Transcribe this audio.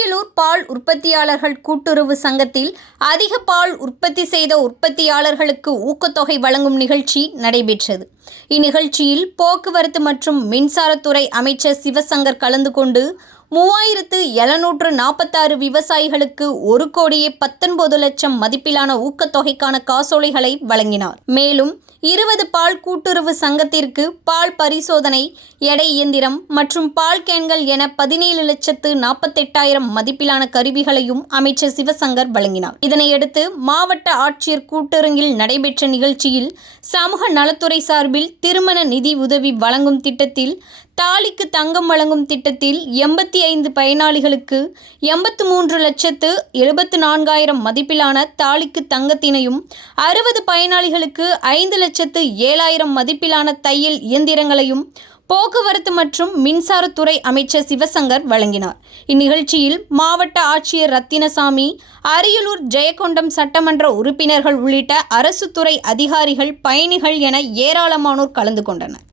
அரியலூர் பால் உற்பத்தியாளர்கள் கூட்டுறவு சங்கத்தில் அதிக பால் உற்பத்தி செய்த உற்பத்தியாளர்களுக்கு ஊக்கத்தொகை வழங்கும் நிகழ்ச்சி நடைபெற்றது. இந்நிகழ்ச்சியில் போக்குவரத்து மற்றும் மின்சாரத்துறை அமைச்சர் சிவசங்கர் கலந்து கொண்டு 3746 விவசாயிகளுக்கு 1,19,00,000 மதிப்பிலான ஊக்கத்தொகைக்கான காசோலைகளை வழங்கினார். மேலும் 20 பால் கூட்டுறவு சங்கத்திற்கு பால் பரிசோதனை, எடை இயந்திரம் மற்றும் பால் கேன்கள் என 17,48,000 மதிப்பிலான கருவிகளையும் அமைச்சர் சிவசங்கர் வழங்கினார். இதனையடுத்து மாவட்ட ஆட்சியர் கூட்டரங்கில் நடைபெற்ற நிகழ்ச்சியில் சமூக நலத்துறை சார்பில் திருமண நிதி உதவி வழங்கும் திட்டத்தில், தாலிக்கு தங்கம் வழங்கும் திட்டத்தில் 85 பயனாளிகளுக்கு 83,74,000 மதிப்பிலான தாலிக்கு தங்கத்தினையும், 60 பயனாளிகளுக்கு 5,07,000 மதிப்பிலான தையல் இயந்திரங்களையும் போக்குவரத்து மற்றும் மின்சாரத்துறை அமைச்சர் சிவசங்கர் வழங்கினார். இந்நிகழ்ச்சியில் மாவட்ட ஆட்சியர் ரத்தினசாமி, அரியலூர், ஜெயங்கொண்டம் சட்டமன்ற உறுப்பினர்கள் உள்ளிட்ட அரசு துறை அதிகாரிகள், பயணிகள் என ஏராளமானோர் கலந்து கொண்டனர்.